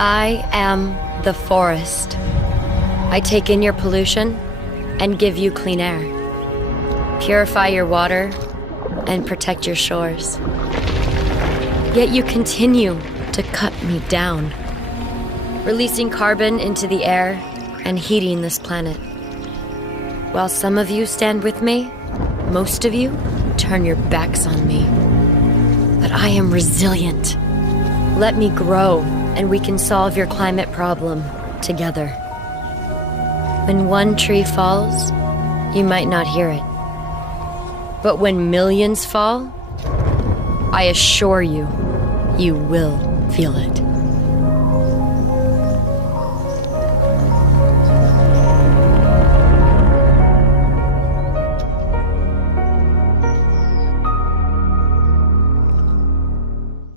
I am the forest. I take in your pollution and give you clean air. Purify your water and protect your shores. Yet you continue to cut me down, releasing carbon into the air and heating this planet. While some of you stand with me, most of you turn your backs on me. But I am resilient. Let me grow, and we can solve your climate problem together. When one tree falls, you might not hear it. But when millions fall, I assure you, you will feel it.